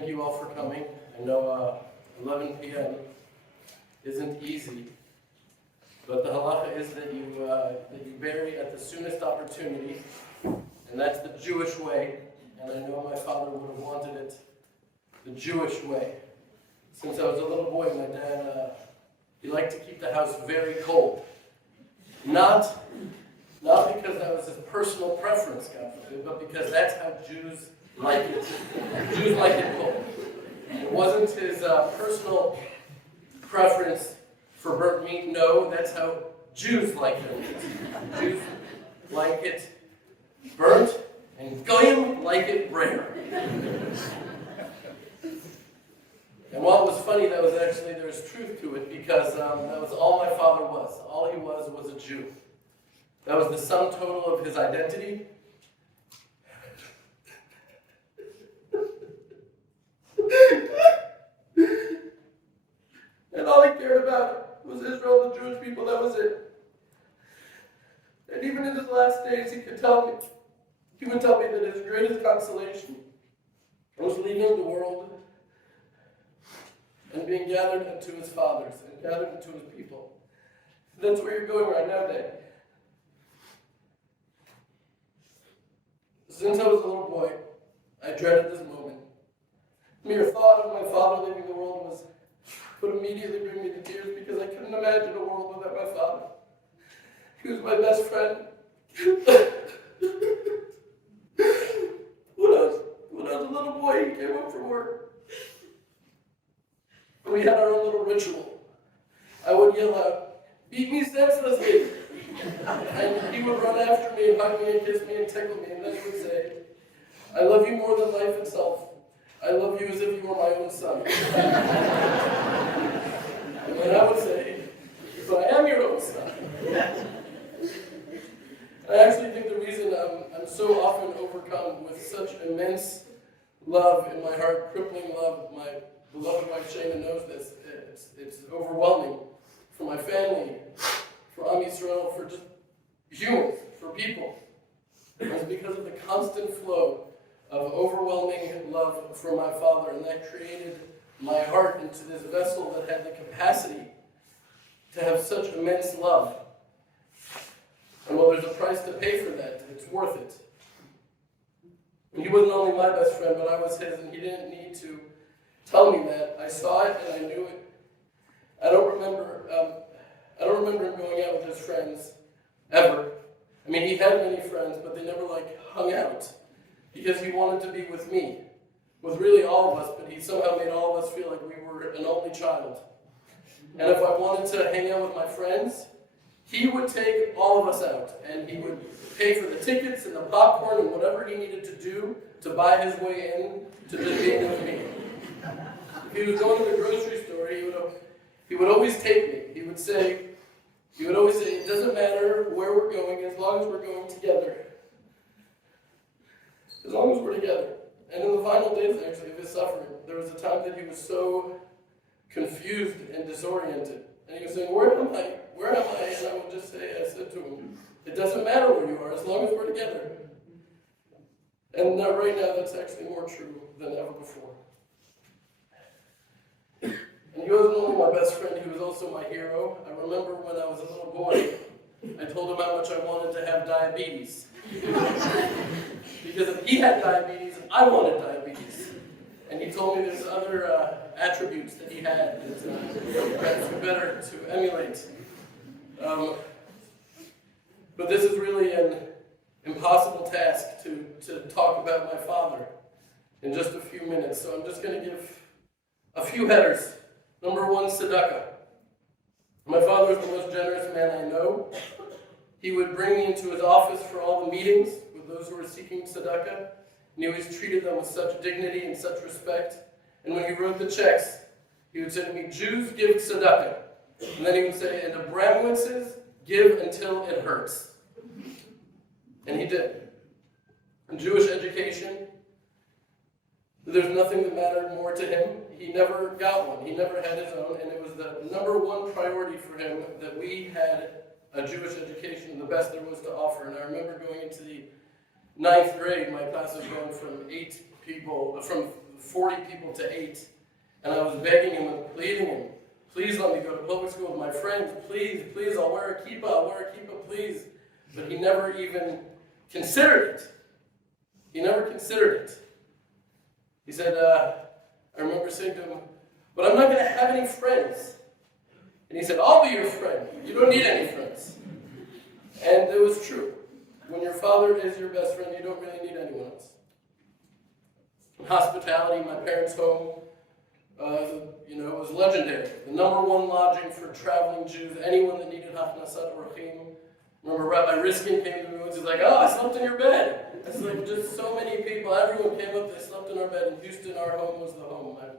thank you all for coming. I know 11 p.m. isn't easy, but the halacha is that you bury at the soonest opportunity, and that's the Jewish way. And I know my father would have wanted it the Jewish way. Since I was a little boy, my dad he liked to keep the house very cold. Not because that was his personal preference, God forbid, but because that's how Jews like it. Jews like it cold. It wasn't his personal preference for burnt meat. No, that's how Jews like it. Jews like it burnt, and goyim like it rare. And while it was funny, there was truth to it, because that was all my father was. All he was a Jew. That was the sum total of his identity. And all he cared about was Israel, the Jewish people. That was it. And even in his last days, he would tell me that his greatest consolation was leaving the world and being gathered into his fathers and gathered into his people. That's where you're going right now, Dad. Since I was a little boy, I dreaded this moment. Mere thought of my father leaving the world would immediately bring me to tears, because I couldn't imagine a world without my father. He was my best friend. When I was a little boy, he came home from work. And we had our own little ritual. I would yell out, "Beat me senselessly!" And he would run after me and hug me and kiss me and tickle me, and then he would say, "I love you more than life itself. I love you as if you were my own son." And then I would say, "But I am your own son." I actually think the reason I'm so often overcome with such immense love in my heart, crippling love, my beloved wife Shana knows this, it's overwhelming, for my family, for Am Yisrael, for just humans, for people. It's because of the constant flow of overwhelming love from my father, and that created my heart into this vessel that had the capacity to have such immense love. And while there's a price to pay for that, it's worth it. And he wasn't only my best friend, but I was his, and he didn't need to tell me that. I saw it and I knew it. I don't remember him going out with his friends ever. I mean, he had many friends, but they never hung out, because he wanted to be with me, with really all of us, but he somehow made all of us feel like we were an only child. And if I wanted to hang out with my friends, he would take all of us out, and he would pay for the tickets and the popcorn and whatever he needed to do to buy his way in to just being with me. If he was going to the grocery store, he would always take me. He would always say, "It doesn't matter where we're going, as long as we're going together. As long as we're together." And in the final days, actually, of his suffering, there was a time that he was so confused and disoriented. And he was saying, "Where am I? Where am I?" And I said to him, "It doesn't matter where you are, as long as we're together." And right now, that's actually more true than ever before. And he wasn't only my best friend, he was also my hero. I remember when I was a little boy, I told him how much I wanted to have diabetes. Because if he had diabetes, I wanted diabetes. And he told me there's other attributes that he had that's better to emulate. But this is really an impossible task to talk about my father in just a few minutes. So I'm just going to give a few headers. Number one, tzedakah. My father was the most generous man I know. He would bring me into his office for all the meetings with those who were seeking tzedakah, and he always treated them with such dignity and such respect. And when he wrote the checks, he would say to me, "Jews give tzedakah." And then he would say, "And Abramowitzes give until it hurts." And he did. In Jewish education, there's nothing that mattered more to him. He never got one. He never had his own, and it was the number one priority for him that we had a Jewish education, the best there was to offer. And I remember going into the 9th grade, my class was going from 40 people to 8. And I was begging him and pleading him, please let me go to public school with my friends. Please, please, I'll wear a kippah, please. But he never even considered it. He never considered it. He said, I remember saying to him, but I'm not going to have any friends. And he said, I'll be your friend. You don't need any friends. And it was true. When your father is your best friend, you don't really need anyone else. In hospitality, my parents' home, it was legendary. The number one lodging for traveling Jews, anyone that needed hachnasat orachim. Remember Rabbi Riskin came to me once, he's like, oh, I slept in your bed. It's like just so many people, everyone came up, they slept in our bed. In Houston, our home was the home. My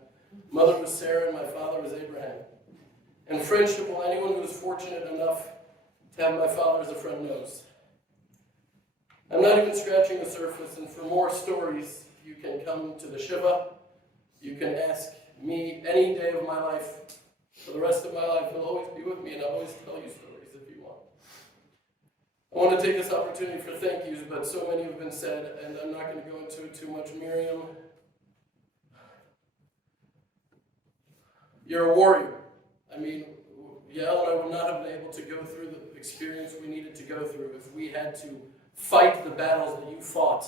mother was Sarah and my father was Abraham. And friendship, well, anyone who was fortunate enough to have my father as a friend knows. I'm not even scratching the surface, and for more stories, you can come to the Shiva. You can ask me any day of my life. For the rest of my life, you'll always be with me, and I'll always tell you stories if you want. I want to take this opportunity for thank yous, but so many have been said, and I'm not going to go into it too much. Miriam, you're a warrior. I mean, Yael and I would not have been able to go through the experience we needed to go through if we had to fight the battles that you fought.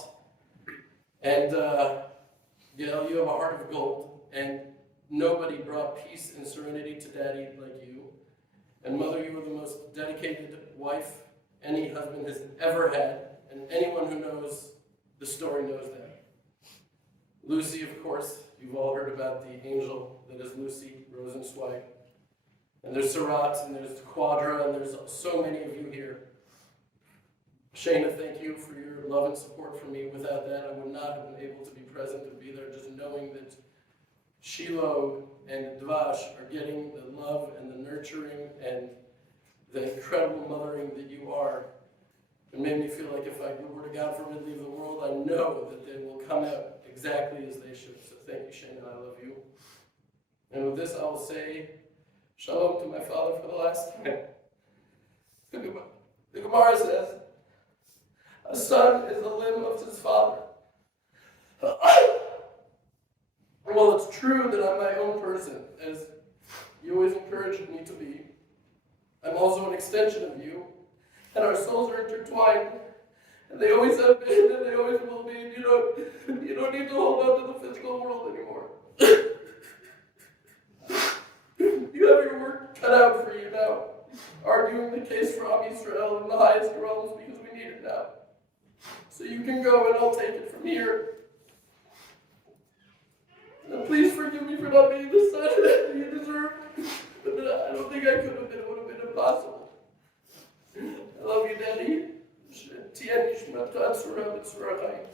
And Yael, you have a heart of gold, and nobody brought peace and serenity to Daddy like you. And Mother, you were the most dedicated wife any husband has ever had, and anyone who knows the story knows that. Lucy, of course, you've all heard about the angel that is Lucy Rosenzweig. And there's Sarat, and there's Quadra, and there's so many of you here. Shana, thank you for your love and support for me. Without that, I would not have been able to be present and be there, just knowing that Shiloh and Dvash are getting the love and the nurturing and the incredible mothering that you are. It made me feel like if I were to, God forbid, leave the world, I know that they will come out exactly as they should. So thank you, Shana, I love you. And with this, I will say shalom to my father for the last time. The Gemara says, a son is the limb of his father. Well, it's true that I'm my own person, as you always encouraged me to be. I'm also an extension of you, and our souls are intertwined, and they always have been, and they always will be, and you don't need to hold on to the physical world anymore. You have your work cut out for you now, arguing the case for Am Yisrael in the highest realms because we need it now. So you can go, and I'll take it from here. And please forgive me for not being the son that you deserve. But I don't think I could have been. It would have been impossible. I love you, Daddy. Tien Nishmat Tzura B'Tzura Chaim.